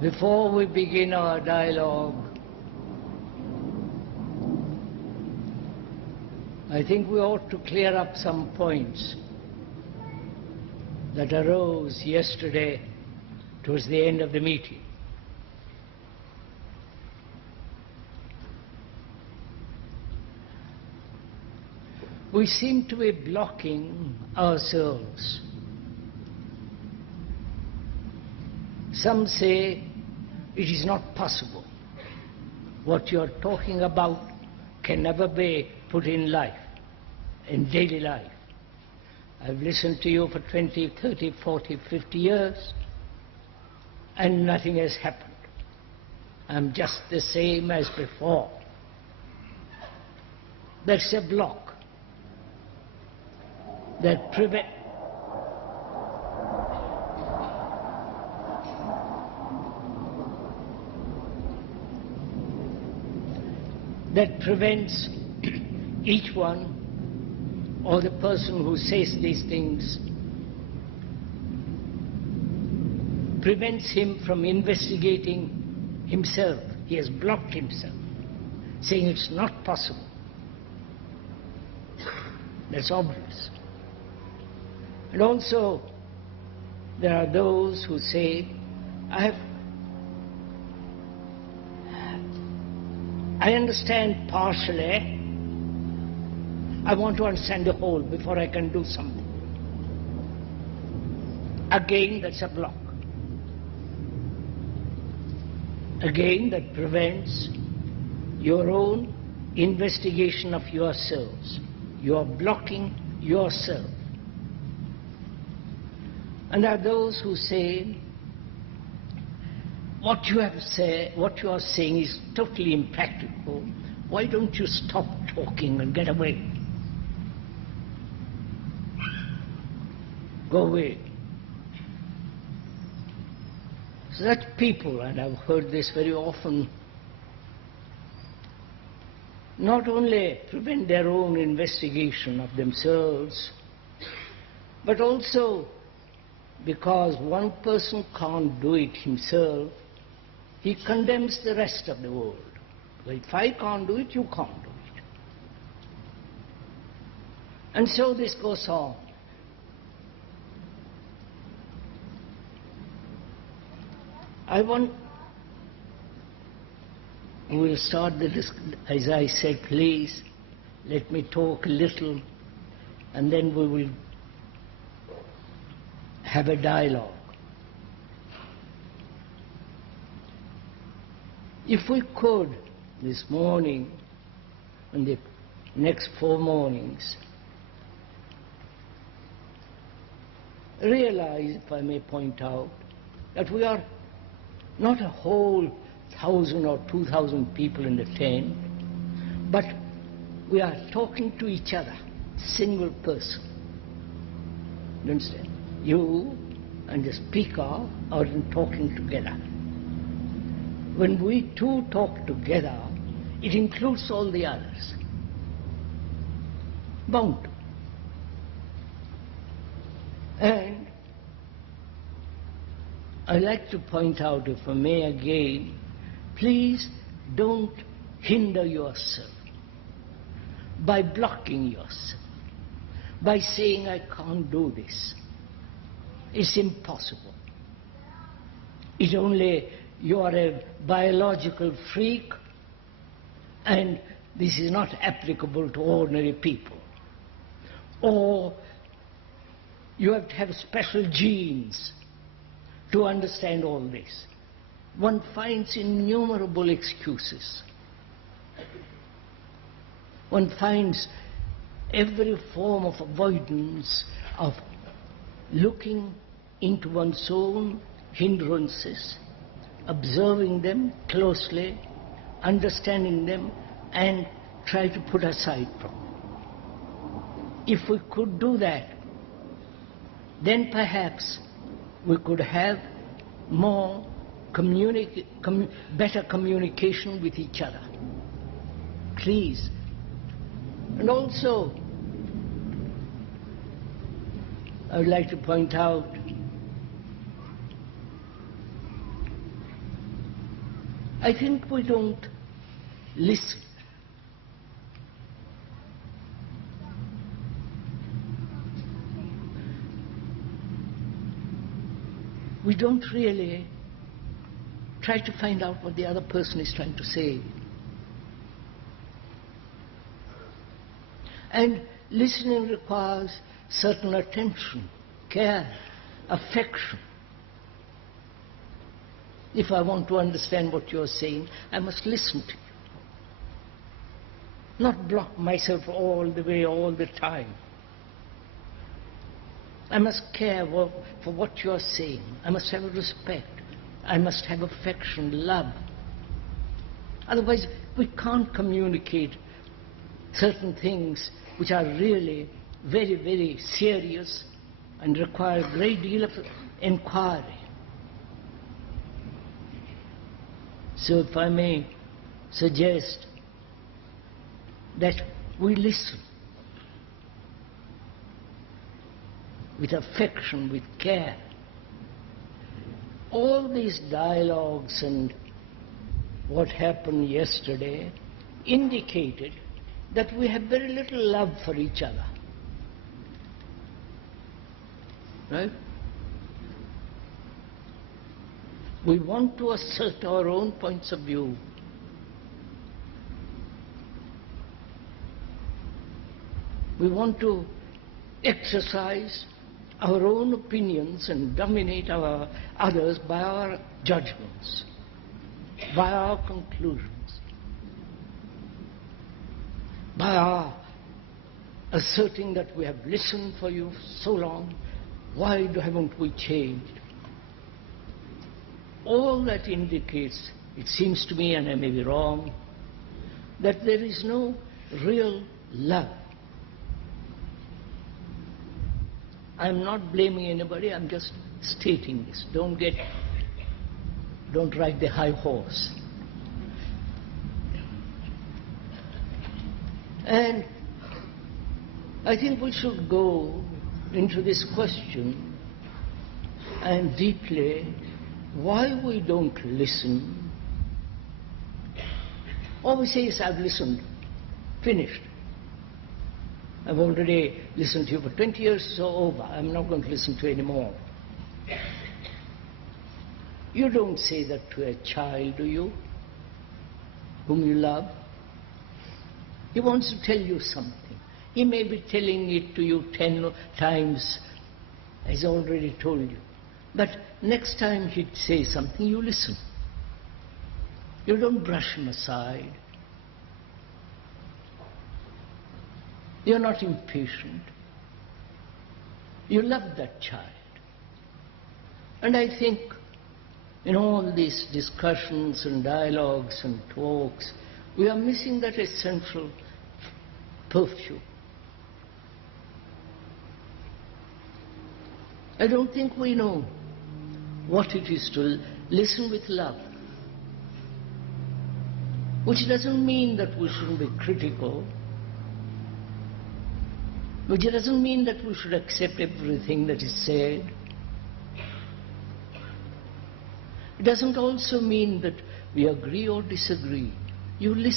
Before we begin our dialogue, I think we ought to clear up some points that arose yesterday towards the end of the meeting. We seem to be blocking ourselves. Some say it is not possible. What you are talking about can never be put in life, in daily life. I've listened to you for 20, 30, 40, 50 years, and nothing has happened. I'm just the same as before. That's a block that prevents each one or the person who says these things, prevents him from investigating himself. He has blocked himself, saying it's not possible. That's obvious. And also, there are those who say, I understand partially. I want to understand the whole before I can do something. Again, that's a block. Again, that prevents your own investigation of yourselves. You are blocking yourself. And there are those who say, what you are saying is totally impractical. Why don't you stop talking and get away? Go away. So that people, and I've heard this very often, not only prevent their own investigation of themselves, but also because one person can't do it himself, he condemns the rest of the world. Well, if I can't do it, you can't do it. And so this goes on. We'll start the discussion. As I said, please let me talk a little, and then we will have a dialogue. If we could, this morning and the next 4 mornings, realize, if I may point out, that we are not a whole 1,000 or 2,000 people in the tent, but we are talking to each other, single person. You understand? You and the speaker are talking together. When we two talk together, it includes all the others. Bound to. And I'd like to point out, if I may again, please don't hinder yourself by blocking yourself, by saying, I can't do this. It's impossible. It's only you are a biological freak, and this is not applicable to ordinary people. Or you have to have special genes to understand all this. One finds innumerable excuses. One finds every form of avoidance of looking into one's own hindrances, observing them closely, understanding them, and try to put aside from them. If we could do that, then perhaps we could have more better communication with each other. Please. And also, I would like to point out I think we don't listen. We don't really try to find out what the other person is trying to say. And listening requires certain attention, care, affection. If I want to understand what you're saying, I must listen to you. Not block myself all the way, all the time. I must care for what you're saying. I must have respect. I must have affection, love. Otherwise, we can't communicate certain things which are really very, very serious and require a great deal of inquiry. So if I may suggest that we listen with affection, with care. All these dialogues and what happened yesterday indicated that we have very little love for each other. Right? We want to assert our own points of view. We want to exercise our own opinions and dominate our others by our judgments, by our conclusions, by our asserting that we have listened for you so long, why haven't we changed? All that indicates, it seems to me, and I may be wrong, that there is no real love. I'm not blaming anybody, I'm just stating this. Don't ride the high horse. And I think we should go into this question and deeply why we don't listen. All we say is, I've listened, finished. I've already listened to you for 20 years, so over. I'm not going to listen to you anymore. You don't say that to a child, do you? Whom you love. He wants to tell you something. He may be telling it to you 10 times, as I already told you. But next time he'd say something, you listen. You don't brush him aside. You're not impatient. You love that child. And I think in all these discussions and dialogues and talks, we are missing that essential perfume. I don't think we know what it is to listen with love. Which doesn't mean that we shouldn't be critical. Which doesn't mean that we should accept everything that is said. It doesn't also mean that we agree or disagree. You listen.